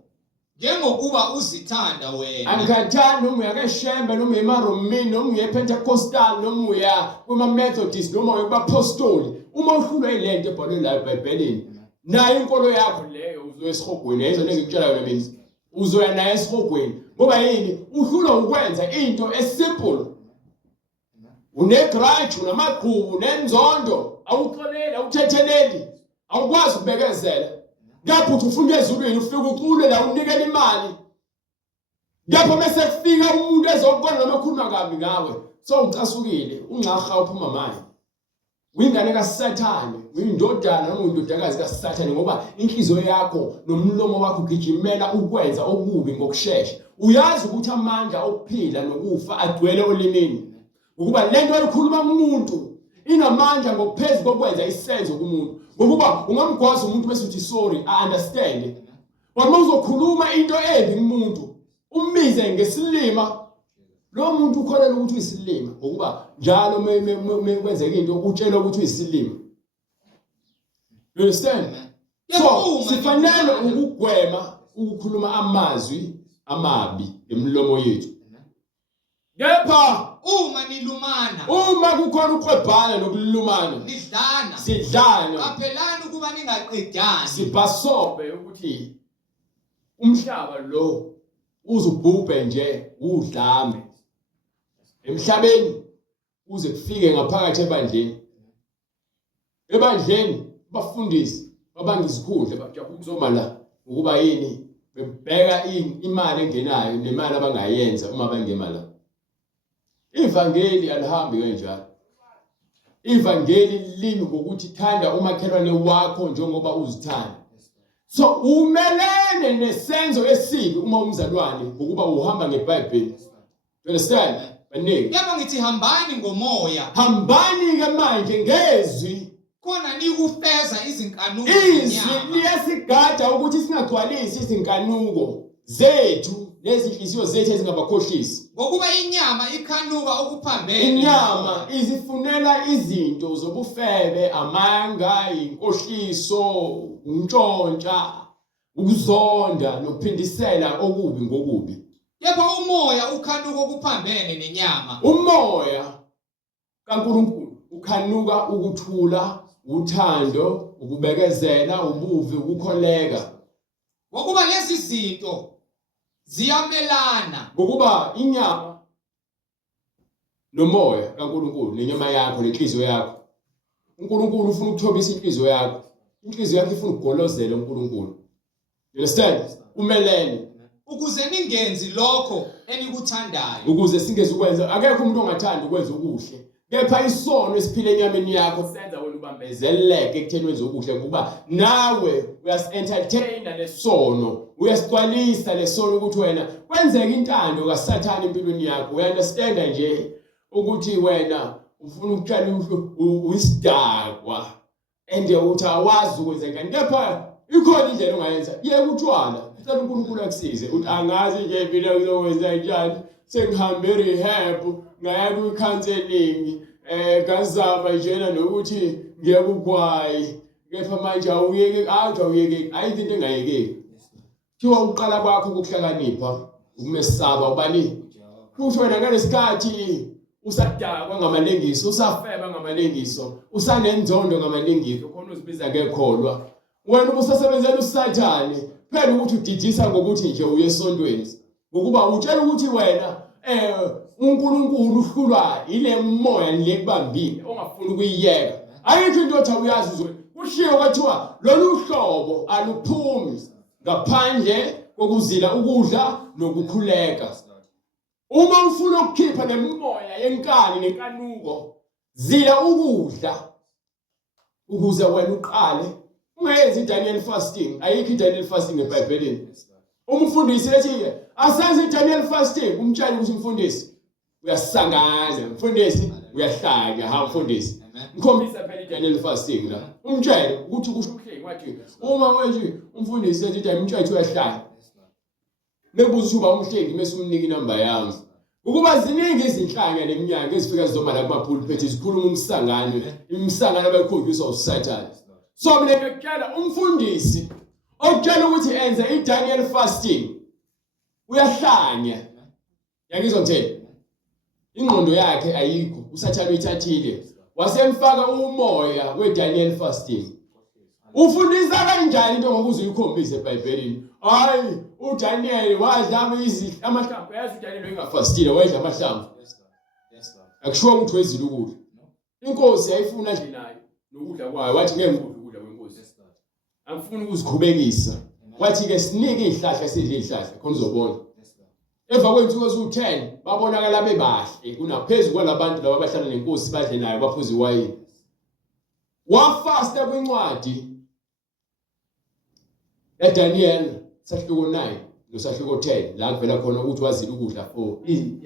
njengokuba uzithanda wena. Angikhathandi noma uyakeshembe noma emaromini noma uyePentecostal noma uya kuma-Methodist noma uyakubapostoli. Uma uhlulwa yilento ebhalwe la eBhayibhelini, nayo inkolo yakho leyo uzoya esihogweni. Yayizona engikutshela yona mina. Uzoya naye esihogweni. Ngoba yini? Uhlulwa ukwenza into esimple. Unegrudge, unamagqubu, nenzondo, awuxoleli, awuthetheleli, awukwazi ukubekezela. Ngapho uthi ufunda ezulwini ufika ucule la unikela imali. Ngapho mase kufika umuntu ezokubona noma ekhuluma kabi ngawe, so ucasukile, ungcaha uphuma manje. Uyingane kaSathane, uyindodana noma undodakazi kaSathane ngoba inhliziyo yakho nomlomo wakho ugijimela ukwenza okubi ngokusheshsha. Uyazi ukuthi amandla okuphila nokufa agcwele olimini. Ukuba lento elikhuluma umuntu inamandla ngokuphezulu kokwenza isenzo kumuntu. Ngokuba ungamgwaza umuntu bese uthi sorry, I understand. Uma uzokhuluma into embi kumuntu, umbize ngesilima, lo muntu ukholelwa ukuthi uyisilima. Ngokuba njalo kwenzeka into utshela ukuthi uyisilima. You understand? So sifanele ukugwema ukukhuluma amazwi amabi emlomo yethu. Kepha uma kukhona ukwebhana nokulumana, sidlana, qaphelani ukuba ningaqedani. sibhasobe ukuthi umhlaba lo uzubhubhe nje udlame emhlabeni uze kufike ngaphakathi ebandleni. Ebandleni bafundisi abangizikhundla bajabula ukuzoma la ukuba yini bebheka imali engenayo nemali abangayenza uma bangema la. Ivangeli alihambi kanjalo. Ivangeli limi ngokuthi thanda umakhelwane wakho njengoba uzithanda. So umelene nesenzo esibi uma umzalwane ngokuba uhamba ngeBhayibheli. You understand? Baningi. Yebo ngithi hambani ngomoya. Hambani ke manje ngezwi. Khona nikufeza izinkanuko Izwi zenyama. liyasigada ukuthi singagcwalisi izinkanuko zethu nezinhliziyo zethu ezingabakhohlisi. Ngokuba inyama ikhanuka okuphambene. Inyama izifunela izinto zobufebe, amanga, inkohliso, untshontsha, ukuzonda nokuphindisela okubi ngokubi. Yebo umoya ukhanuka okuphambene nenyama. Umoya kaNkulunkulu ukhanuka ukuthula, uthando, ukubekezela, ubuvi, ukukholeka. Ngokuba lezi zinto ziyamelana. Ngokuba inyama nomoya kaNkulunkulu nenyama yakho nenhliziyo yakho. uNkulunkulu ufuna ukuthobisa inhliziyo yakho. Inhliziyo yakho ifuna ukugolozela uNkulunkulu. You understand? Umelene. Ukuze ningenzi lokho enikuthandayo. Ukuze singeze ukwenza akekho umuntu ongathanda ukwenza okuhle. Kepha isono esiphile enyameni yakho senza wena ubambezeleke ekutheni wenze okuhle ngoba nawe uyas-entertaina lesono, uyasixwalisa lesono ukuthi wena kwenzeka intando kaSathane empilweni yakho. Uyanderstand nje ukuthi wena ufuna ukutshala uyisidakwa and uthi awazi ukwenza ngani. Kepha ikhona indlela ongayenza. Yeke utshwala. Ucela uNkulunkulu akusize ukuthi angazi nje impilo ngizokwenza njani. Sengihambe rehab, ngaya ku-counseling, ngazama njena nokuthi ngiyakugwayi. Kepha manje awuyeke, ayikho into engayekeki. Kuthiwa uqala kwakho ukuhlakanipha, ukumesaba ubani. Futhi wena ngalesikhathi usadakwa ngamalengiso, usafeba ngamalengiso, usanenzondo ngamalengiso, khona uzibiza ngekholwa. Wena ubusasebenzela uSathane, phela ukuthi udidisa ngokuthi nje uye esontweni. Ngokuba utshela ukuthi wena uNkulunkulu uhlulwa ile moya lekubambile ongafuni ukuyiyeka. Ayikho into othi uyazi uzwe. Kushiwo kwathiwa lolu hlobo aluphumi ngaphandle kokuzila ukudla nokukhuleka. Uma ufuna ukukhipha lemoya yenkani nenkanuko, zila ukudla ukuze wena uqale. Ungayenzi iDaniel fasting. Ayikho iDaniel fasting eBhayibhelini. Umfundisi ethi asenze iDaniel fasting, umtshela ukuthi umfundisi uyasangana, umfundisi uyahlanya, ha umfundisi. Ngikhombisa phela iDaniel fasting la. Umtshela ukuthi kusho uhleki wathi uma wethi umfundisi ethi umtshela uyahlanya. Nebuza uba umhlengi mase umnika inamba yami. Ukuba ziningi izinhlanga neminyaka ezifika zizoma la kuma-pulpit zikhuluma umsangano abakhonjiswa uSathane. So mina ngiyakutshela umfundisi okutshela ukuthi enze iDaniel fasting uyahlanya yakizwa ngitheni ingqondo yakhe ayikho usathana uyithathile wasemfaka umoya weDaniel fasting ufundisa kanjani into ngokuze uyikhombise eBhayibhelini hayi uDaniel wadla amahlamvu yazi uDaniel engafastile wadla amahlamvu akushiwo ukuthi wezile ukudla inkosi yayifuna nje nayo nokudla kwayo wathi ngeke ngikudle ukudla kwenkosi angifuni ukuzikhubekisa wathi ke sinike izihlahla sidle izihlahla khona uzobona emva kwensuku ezu10 babonakala bebahle kunaphezulu kwalabantu laba abahlala nenkosi badle nayo baphuza iwayini wafasta kwincwadi eDaniel sahluko 9 nosahluko 10 la kuvela khona ukuthi wazile ukudla for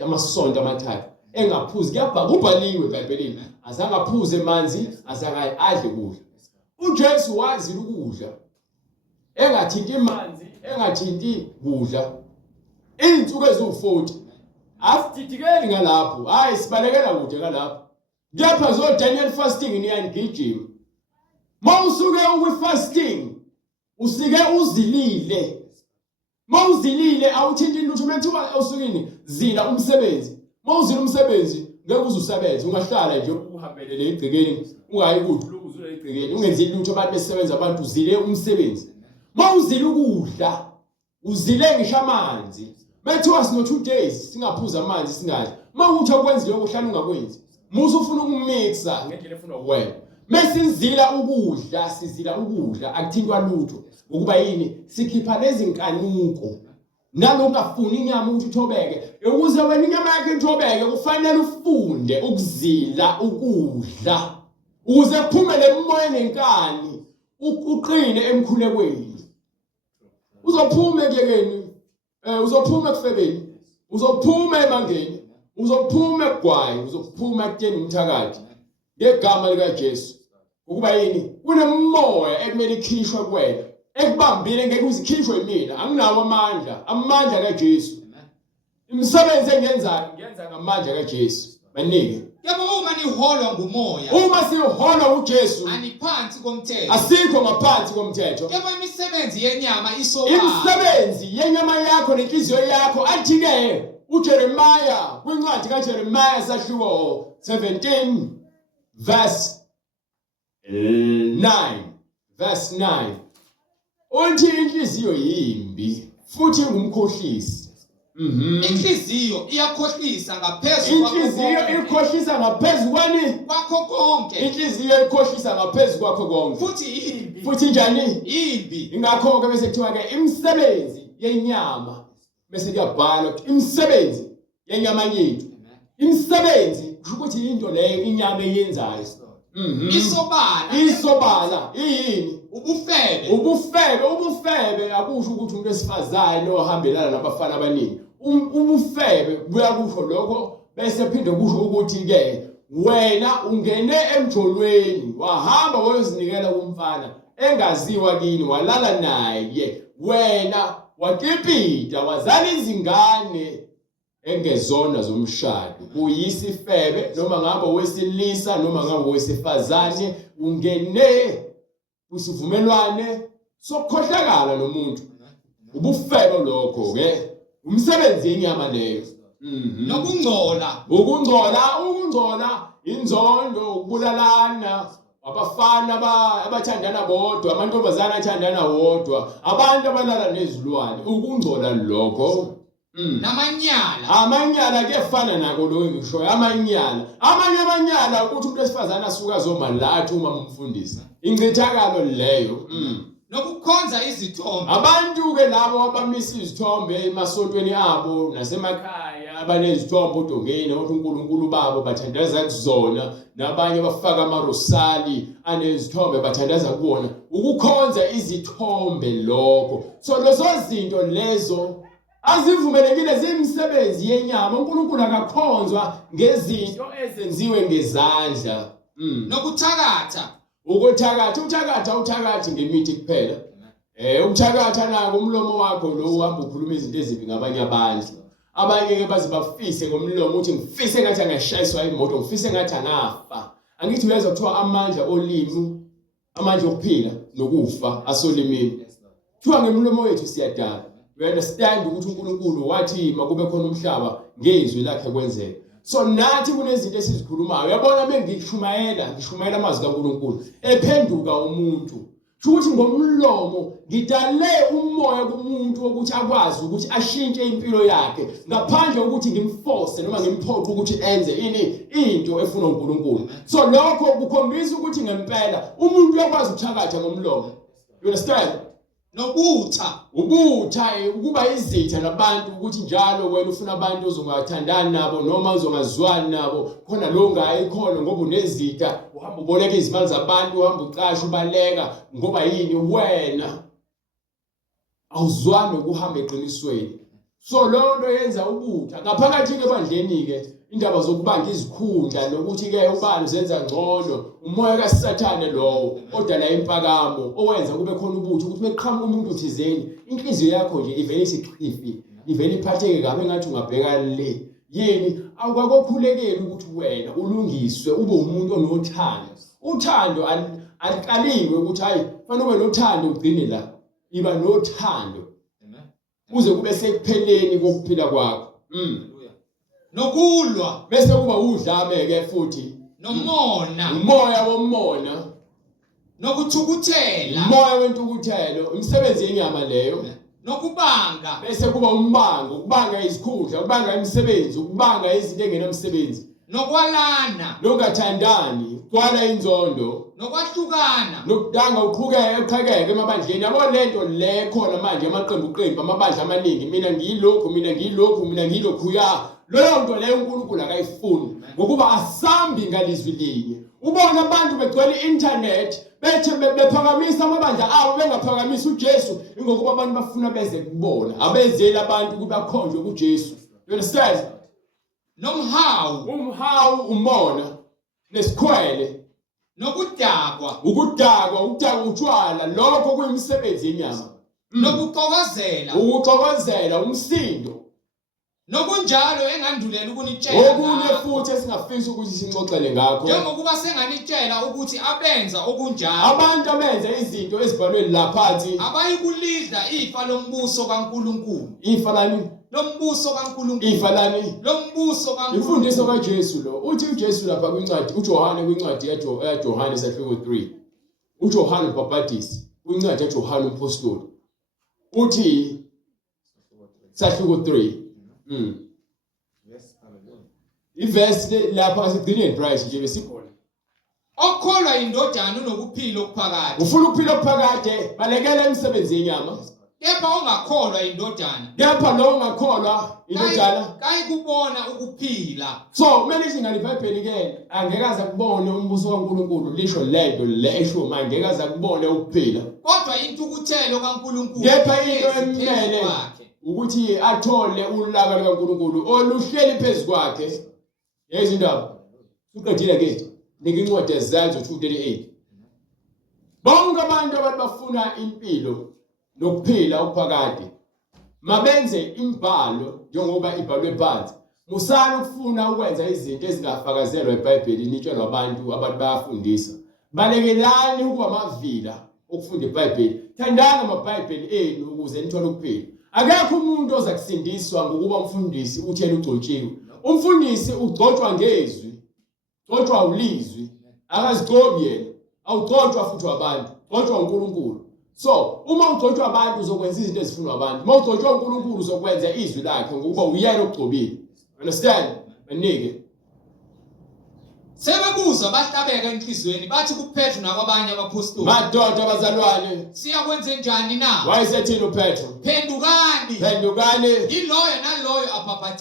amasonto amathathu engaphuzi kubhaliwe eBhayibhelini azangaphuze manzi azangayi adle ukudla uJesu wazile ukudla engathinti manzi engathinti kudla insuku ezu40 asididikeli ngalapho hayi sibalekela kude ngalapho kepha zo Daniel fasting niyangijima mawusuke ukufasting usike uzilile mawuzilile awuthinti lutho methiwa usukini zila umsebenzi mawuzila umsebenzi ngeke uzusebenze ungahlala nje uhambelele egcekeni ungayi kude lokuzula egcekeni ungenzi lutho abantu besebenza abantu uzile umsebenzi mawuzila ukudla uzile ngisho amanzi methiwa sino 2 days singaphuza amanzi singadli mawuthi akwenzile okuhlala ungakwenzi musu ufuna ukumixa ngendlela efuna ukwena mesizila ukudla sizila ukudla akuthintwa lutho ukuba yini sikhipha lezi nkanuko nalokafuni inyama ukuthi uthobeke ukuze wena inyama yakhe ithobeke kufanele ufunde ukuzila ukudla ukuze kuphumele emoyeni nenkani uqine emkhulekweni uzophuma ekuyekeni uzophuma ekufebeni uzophuma emangeni uzophuma ekugwayi uzophuma ekuteni umthakathi ngegama lika Jesu ukuba yini kunemoya ekumele ikhishwe kuwena ekubambile ngeke uzikhishwe yimina anginawo amandla kaJesu imisebenzi engenzayo ngiyenza ngamandla kaJesu banike yebo uma niholwa ngumoya uma siholwa uJesu aniphansi komthetho asikho ngaphansi komthetho yebo imisebenzi yenyama isobala imisebenzi yenyama yakho nenhliziyo yakho athi ke uJeremiah kwincwadi kaJeremiah sahluko 17 verse 9 uthi inhliziyo yimbi futhi ngumkhohlisi inhliziyo iyakhohlisa ngaphezulu inhliziyo ikhohlisa ngaphezulu kwakho konke inhliziyo ikhohlisa ngaphezulu kwakho konke futhi njani imbi ingakho ke bese kuthiwa ke imisebenzi yenyama bese kuyabhalwa imisebenzi yenyama yethu imisebenzi kusho ukuthi into leyo inyama eyenzayo isobala yini ubufebe akusho ukuthi umuntu esifazane ohambelana nabafana abaningi ubufebe buyakusho lokho bese phinde kusho ukuthi ke wena ungene emjolweni wahamba wayozinikela kumfana engaziwa kini walala naye wena wakipita wazala izingane engezona zomshado kuyisifebe noma ngabe wesilisa noma ngabe wesifazane ungene usivumelwane sokukhohlakala nomuntu ubufebe lokho ke umsebenzi yenyama leyo ukungcola inzondo ukubulalana abafana abathandana bodwa amantombazana athandana wodwa abantu abalala nezilwane ukungcola lokho amanyala kuyafana nako lo ngisho amanyala ukuthi umuntu esifazana asuka azomalatha uma umfundisa incithakalo leyo nokukhonza izithombe abantu ke labo abamisa izithombe emasontweni abo nasemakhaya abanezithombe odongeni ukuthi uNkulunkulu babo bathandaza kuzona nabanye bafaka amarosali anezithombe bathandaza kuona ukukhonza izithombe lokho so lezo zinto lezo azivumelekile zimsebenzi yenyama uNkulunkulu akakhonzwa ngezinto ezenziwe ngezandla nokuthakatha uthakatha ngemithi kuphela ukuthakatha nako umlomo wakho lo uhamba ukhuluma izinto ezimbi ngabanye abantu abanye ke baze bafise ngomlomo uthi ngifise ngathi angashayiswa imoto ngifise ngathi angafa angithi uyezwa kuthiwa amandla olimi amandla okuphila nokufa asolimini kuthiwa ngemlomo wethu siyadala. We understand ukuthi uNkulunkulu wathi makube khona umhlaba ngezwi lakhe kwenzeka. So nathi kunezinto esizikhulumayo yabona ngishumayela amazwi kaNkulunkulu ephenduka umuntu. Futhi ngomlomo ngidale umoya kumuntu ukuthi akwazi ukuthi ashintshe impilo yakhe ngaphandle ukuthi ngimforce noma ngimphoqe ukuthi enze into efuna uNkulunkulu. So lokho kukhombisa ukuthi ngempela umuntu uyakwazi ukuthakatha ngomlomo. You understand? Nobutha ukuba izitha nabantu ukuthi njalo wena ufuna abantu ozongathandani nabo noma uzongazwani nabo khona lo ngayikhona ngoba unezitha uhamba uboleka izimali zabantu uhamba uqasha ubaleka ngoba yini wena awuzwani ukuhamba eqinisweni. So lonto yenza ubutha ngaphakathi ke bandleni ke indaba zokubanga izikhundla nokuthi ke ubani uzenza ngcono umoya kaSathane lowo odala impakamo owenza kube khona ubutho ukuthi meqhamuka umuntu uthizeni inhliziyo yakho nje ivele isiqifi ivele iphatheke kabe ngathi ungabheka le yini awukakokhulekeli ukuthi wena ulungiswe ube umuntu onothando. Uthando aliqaliwe ukuthi hayi fanele ube nothando ugcine la iba nothando uze kube sekupheleni kokuphila kwakho. Nokulwa bese kuba udlame ke futhi nomona umoya womona nokuthukuthela umoya wentukuthelo umsebenzi yenyama leyo nokubanga bese kuba umbango ukubanga izikhundla ukubanga imisebenzi ukubanga izinto engenamsebenzi nokwalana nokungathandani kwala inzondo nokwahlukana nokudanga uqhakeke emabandleni yabo lento le khona manje amaqembu amabandla amaningi mina ngiyilokhu ya leyo nto leyo uNkulunkulu akayifuni ngokuba asambi ngalizwi linye. Ubona abantu begcwele internet bethe bephakamisa amabandla abo bengaphakamisa uJesu ngokuba abantu bafuna beze kubona abezeli abantu kubakhonjwe kuJesu. You understand? Umhawu umona nesikhwele nokudakwa utshwala lokho kuyimisebenzi yenyama nokuxokozela umsindo nokunjalo engandulela ukunitshela okunye futhi esingafisa ukuthi sinxoxele ngakho njengokuba senganitshela ukuthi abenza okunjalo abantu abenza izinto ezibhalwe laphathi abayikulidla ifa lombuso kaNkulunkulu. Ifa lani lombuso kaNkulunkulu. Ifa lani lombuso kaNkulunkulu. Imfundiso kaJesu lo uthi uJesu lapha kwincwadi uJohane kwincwadi yaJohane isahluko 3 uJohane uMbhapatisi kwincwadi yaJohane uMpostoli uthi isahluko 3 Yes, hallelujah. Iverse lapha sigcine Christ nje besikhona. Okholwa indodana unokuphila okuphakade. Ufuna ukuphila okuphakade balekela imisebenzi yenyama. Kepha ongakholwa indodana. Kepha lo ongakholwa indodana kayikubona ukuphila. So manje ingani iBhayibheli ke angekaza kubone umbuso kaNkulunkulu lisho lento lesho manje angekaza kubone ukuphila. Kodwa intukuthelo kaNkulunkulu. Kepha into emele ukuthi athole ulaka likaNkulunkulu oluhleli phezukwakhe. Yezindaba uqedile ke nikincwadi ezenzo 2:38. Bonke abantu abafuna impilo nokuphila okuphakade mabenze imbhalo njengoba ibhalwe phansi. Musana ukufuna ukwenza izinto ezingafakazelwa eBhayibhelini itshelwa abantu bayafundisa. Balekelani ukuba amavila okufunda iBhayibheli. Thandana amaBhayibheli enu ukuze nithole ukuphila. Akekho umuntu oza kusindiswa ngokuba umfundisi uthena ugcotshiwe. Umfundisi ugcotshwa ngezwi, ugcotshwa ulizwi, akazigcobi yena, awugcotshwa futhi abantu, ugcotshwa uNkulunkulu. So, uma ugcotshwa abantu uzokwenza izinto ezifunwa abantu. Uma ugcotshwa uNkulunkulu uzokwenza izwi lakhe ngokuba uyena ogcobile. Understand? Banike. Sebekuzwa bahlabeka enhlizweni bathi kuPetru nakwabanye abapostoli. Madoda abazalwane. Siyakwenze njani na? Wayesethini uPetru? Phendukani.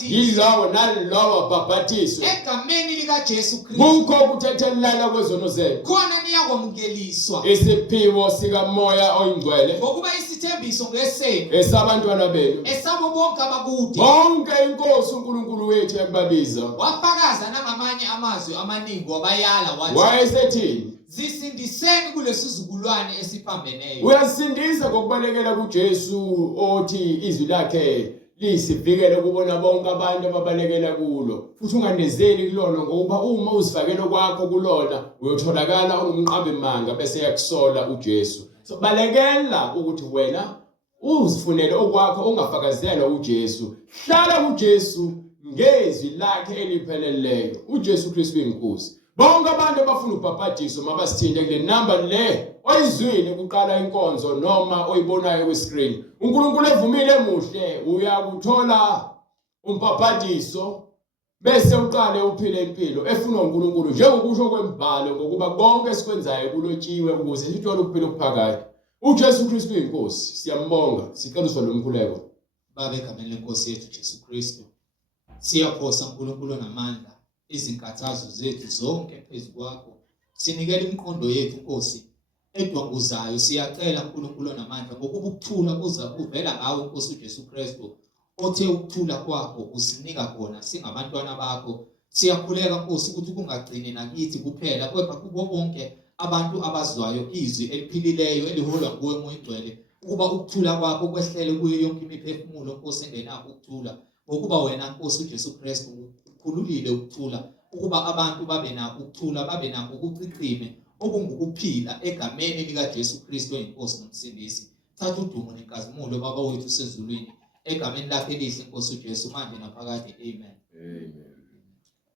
Yiloyo abhabhathiswe. Egameni likaJesu Kristu. Kukho ukuthethelana kwezono zenu. Khona niyakwamukeliswa. Isiphiwo sikaMoya oyingcwele. Ngokuba isithembiso ngesenu. Esabantwana benu. Esabo bonke abakude. Bonke inkosi uNkulunkulu wethu yakubabiza. Wafakaza nangamanye amazwi amaningi wabayala wathi. Wayesethini? Zisindiseni kulesizukulwane esiphambeneyo. Uyasindisa ngokubalekela kuJesu othi izwi lakhe lisivikele kubona bonke abantu ababalekela kulo. Futhi unganezeli kulona ngoba uma uzifakela kwakho kulona uyotholakala ungumqabemanga bese yakusola uJesu. So balekela ukuthi wena uzifunele okwakho ongafakazela uJesu. Hlala uJesu ngezwi lakhe elipheleleyo. uJesu Kristu inkosi. Bonke abantu abafuna ubhapatiso mabasithinte kule number le oyizwile kuqala inkonzo noma oyibonayo kwi-screen. uNkulunkulu evumile muhle uyakuthola umbhapatiso bese uqale uphile impilo efuna uNkulunkulu njengokusho kwemibhalo ngokuba konke esikwenzayo kulotshiwe ukuze sithole ukuphila okuphakathi. uJesu Kristu inkosi. Siyambonga, sicela uzwe umkhuleko. Baba egameni lenkosi yethu Jesu Kristu, siyaphosa uNkulunkulu namandla izinkathazo zethu zonke phezu kwakho. Sinikele imiqondo yethu Nkosi edwanguzayo. Siyacela uNkulunkulu namandla ngokuba ukuthula kuza kuvela ngawe Nkosi uJesu Kristu, othe ukuthula kwakho usinika khona singabantwana bakho. Siyakhuleka Nkosi ukuthi kungagcini nakithi kuphela kodwa kubo bonke abantu abazwayo izwi eliphilileyo eliholwa nguwe Moya Oyingcwele, ukuba ukuthula kwakho kwehlele kuyo yonke imiphefumulo Nkosi engenakho ukuthula, ngokuba wena Nkosi uJesu Kristu ukhululile ukuthula, ukuba abantu babe nakho ukuthula, babe nakho ukuqiqime okungukuphila egameni lika Jesu Kristu oyinkosi nomsindisi. Thatha udumo nenkazimulo Baba wethu usezulwini, egameni lakhe elihle Nkosi uJesu manje naphakade. Amen. Amen.